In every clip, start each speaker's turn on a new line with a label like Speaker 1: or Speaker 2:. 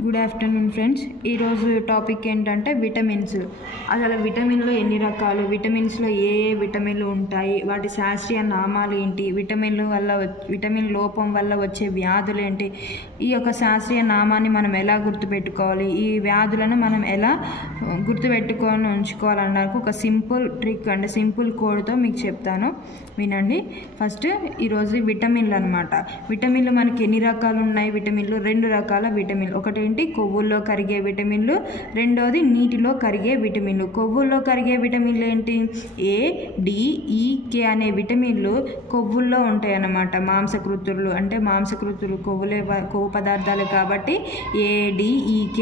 Speaker 1: Good afternoon friends. ఈరోజు topic ఏంటంటే vitamins. అసలు విటమిన్లో ఎన్ని రకాలు? విటమిన్స్లో ఏ ఏ విటమిన్లు ఉంటాయి? వాటి శాస్త్రీయ నామాలు ఏంటి? విటమిన్లు వల్ల విటమిన్ లోపం వల్ల వచ్చే వ్యాధులు ఏంటి? ఈ యొక్క శాస్త్రీయ నామాన్ని మనం ఎలా గుర్తుపెట్టుకోవాలి? ఈ వ్యాధులను మనం ఎలా గుర్తుపెట్టుకొని ఉంచుకోవాలన్నారు ఒక సింపుల్ ట్రిక్ అంటే సింపుల్ కోడ్తో మీకు చెప్తాను. వినండి. ఫస్ట్ ఈరోజు విటమిన్లు అనమాట విటమిన్లు మనకి ఎన్ని రకాలు ఉన్నాయి? విటమిన్లు రెండు రకాల విటమిన్లు. ఏంటి? కొవ్వుల్లో కరిగే విటమిన్లు. రెండోది నీటిలో కరిగే విటమిన్లు. కొవ్వుల్లో కరిగే విటమిన్లు ఏంటి? ఏ డి ఈ కే అనే విటమిన్లు కొవ్వుల్లో ఉంటాయి అన్నమాట మాంసకృతులు అంటే మాంసకృతులు కొవ్వులే కొవ్వు పదార్థాలు కాబట్టి ఏ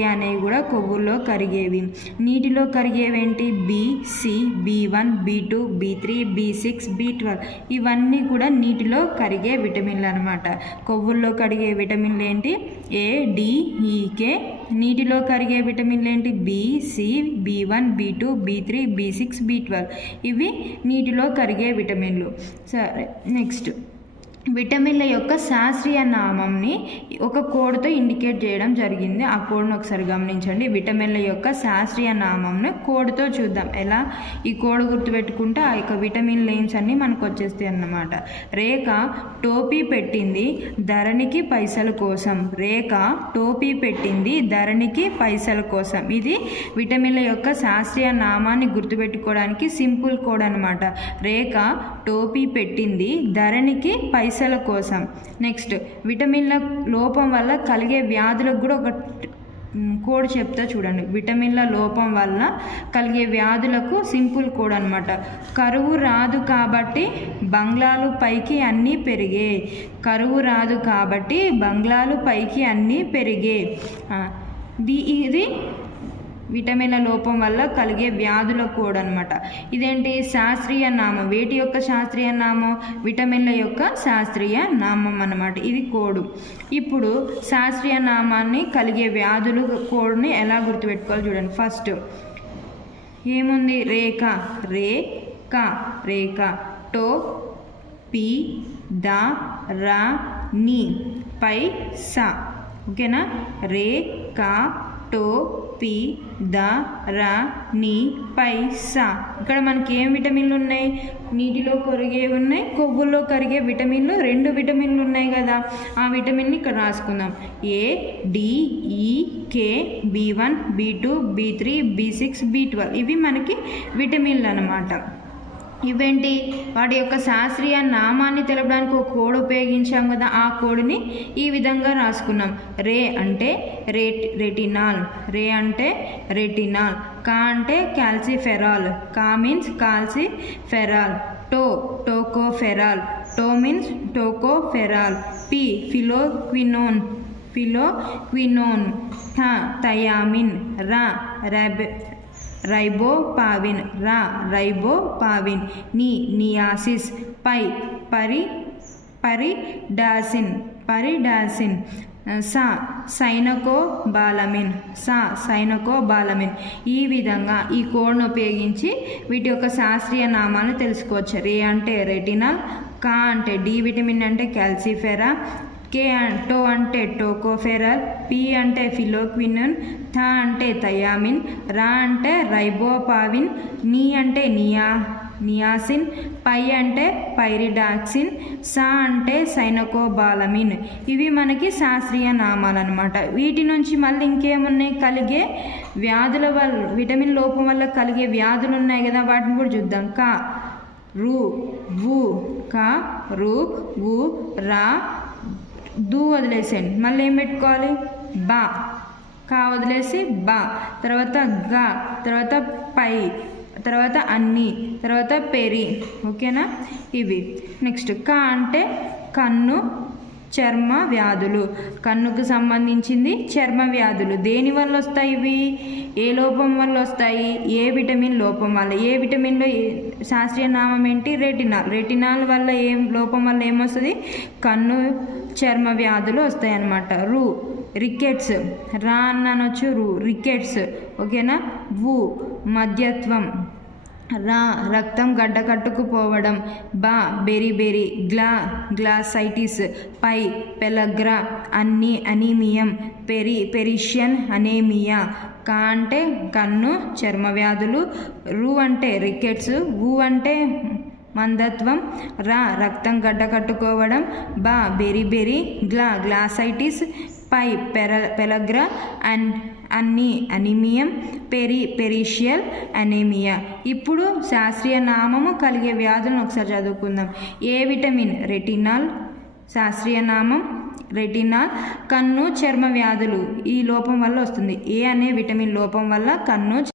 Speaker 1: అనేవి కూడా కొవ్వుల్లో కరిగేవి. నీటిలో కరిగేవి ఏంటి? B C B one B two B three B six B twelve. ఇవన్నీ కూడా నీటిలో కరిగే విటమిన్లు అనమాట కొవ్వుల్లో కరిగే విటమిన్లు ఏంటి? ఏ డి ఈ కే నీటిలో కరిగే విటమిన్లు ఏంటి? B C B one B two B three B six B twelve. ఇవి నీటిలో కరిగే విటమిన్లు. సరే నెక్స్ట్. విటమిన్ల యొక్క శాస్త్రీయ నామంని ఒక కోడ్తో ఇండికేట్ చేయడం జరిగింది. ఆ కోడ్ను ఒకసారి గమనించండి. విటమిన్ల యొక్క శాస్త్రీయ నామంను కోడ్తో చూద్దాం. ఎలా? ఈ కోడ్ గుర్తుపెట్టుకుంటే ఆ యొక్క విటమిన్ నేమ్స్ అన్నీ మనకు వచ్చేస్తాయి అన్నమాట. రేఖ టోపీ పెట్టింది ధరణికి పైసల కోసం. రేఖ టోపీ పెట్టింది ధరణికి పైసల కోసం. ఇది విటమిన్ల యొక్క శాస్త్రీయ నామాన్ని గుర్తుపెట్టుకోవడానికి సింపుల్ కోడ్ అనమాట రేఖ టోపీ పెట్టింది ధరణికి పైసలు కోసం. నెక్స్ట్ విటమిన్ల లోపం వల్ల కలిగే వ్యాధులకు కూడా ఒక కోడ్ చెప్తా చూడండి. విటమిన్ల లోపం వల్ల కలిగే వ్యాధులకు సింపుల్ కోడ్ అనమాట కరువు రాదు కాబట్టి బంగ్లాలు పైకి అన్నీ పెరిగే. కరువు రాదు కాబట్టి బంగ్లాలు పైకి అన్నీ పెరిగే. ఇది విటమిన్ల లోపం వల్ల కలిగే వ్యాధుల కోడ్ అనమాట ఇదేంటి? శాస్త్రీయ నామం. వేటి యొక్క శాస్త్రీయ నామం? విటమిన్ల యొక్క శాస్త్రీయ నామం అనమాట ఇది కోడ్. ఇప్పుడు శాస్త్రీయ నామాన్ని కలిగే వ్యాధులు కోడ్ని ఎలా గుర్తుపెట్టుకోవాలి చూడండి. ఫస్ట్ ఏముంది? రేఖ. రే క రేఖ. టో పి ద రా ని. పై స. ఓకేనా? రే క టో పి ద రా ని పై సా. ఇక్కడ మనకి ఏం విటమిన్లు ఉన్నాయి? నీటిలో కరిగే ఉన్నాయి కొవ్వుల్లో కరిగే విటమిన్లు. రెండు విటమిన్లు ఉన్నాయి కదా. ఆ విటమిన్ని ఇక్కడ రాసుకుందాం. A D E K B one B two B three B six B twelve. ఇవి మనకి విటమిన్లు అన్నమాట. ఇవేంటి? వాటి యొక్క శాస్త్రీయ నామాన్ని తెలపడానికి ఒక కోడ్ ఉపయోగించాం కదా ఆ కోడ్ని ఈ విధంగా రాసుకున్నాం. రే అంటే రేట్ రెటినాల్. రే అంటే రెటినాల్. కా అంటే క్యాల్సిఫెరాల్ కా మీన్స్ కాల్సిఫెరాల్. టో టోకోఫెరాల్. టో మీన్స్ టోకోఫెరాల్. పి ఫిలోక్వినోన్. ఫిలోక్వినోన్. థ థయామిన్. రా రైబో రైబోపావిన్ రా రైబోపావిన్ని నియాసిస్ పై పరి పరిడాసిన్ పరిడాసిన్ సా సైనకోబాలమిన్ సా సైనకోబాలమిన్ ఈ విధంగా ఈ కోడ్ను ఉపయోగించి వీటి యొక్క శాస్త్రీయ నామాలు తెలుసుకోవచ్చు. రే అంటే రెటినాల్ కా అంటే డి విటమిన్ అంటే క్యాల్సిఫెరా కే టో అంటే టోకోఫెరల్ పి అంటే ఫిలోక్వినన్ థ అంటే థయామిన్ రా అంటే రైబోపావిన్ నీ అంటే నియా నియాసిన్ పై అంటే పైరిడాక్సిన్ సా అంటే సైనకోబాలమిన్. ఇవి మనకి శాస్త్రీయ నామాలు అనమాట వీటి నుంచి మళ్ళీ ఇంకేమున్నాయి? కలిగే వ్యాధుల వల్ల విటమిన్ లోపం వల్ల కలిగే వ్యాధులు ఉన్నాయి కదా వాటిని కూడా చూద్దాం. కా రు వు కా రు వు రా దు వదిలేసేయండి. మళ్ళీ ఏం పెట్టుకోవాలి? బా. కా వదిలేసి బా. తర్వాత గా. తర్వాత పై. తర్వాత అన్ని. తర్వాత పెరి. ఓకేనా? ఇవి. నెక్స్ట్ కా అంటే కన్ను చర్మ వ్యాధులు. కన్నుకు సంబంధించింది చర్మ వ్యాధులు. దేని వల్ల వస్తాయి ఇవి? ఏ లోపం వల్ల వస్తాయి? ఏ విటమిన్ లోపం వల్ల? ఏ విటమిన్లో ఏ- శాస్త్రీయ నామం ఏంటి? రెటినాల్. రెటినాల్ వల్ల ఏం లోపం వల్ల ఏమొస్తుంది కన్ను చర్మ వ్యాధులు వస్తాయి అన్నమాట రు రికెట్స్ రా అన్నానొచ్చు రు రికెట్స్ ఓకేనా? వు మధ్యత్వం. రా రక్తం గడ్డకట్టుకుపోవడం బా బెరి బెరి గ్లా గ్లాసైటిస్. పై పెలగ్రా అన్ని అనీమియం. Peri Persian anaemia. కా అంటే కన్ను చర్మ వ్యాధులు. రు అంటే రికెట్స్ ఊ అంటే మందత్వం రా రక్తం గడ్డకట్టుకోవడం బా బెరిబెరి గ్లా గ్లాసైటిస్ పై పెర పెలగ్రా అండ్ అన్ని అనిమియం పెరి పెరిషియల్ అనేమియా. ఇప్పుడు శాస్త్రీయ నామము కలిగే వ్యాధులను ఒకసారి చదువుకుందాం. A vitamin? రెటినాల్. శాస్త్రీయ నామం రెటినాల్. కన్ను చర్మ వ్యాధులు ఈ లోపం వల్ల వస్తుంది. ఏ అనే విటమిన్ లోపం వల్ల కన్ను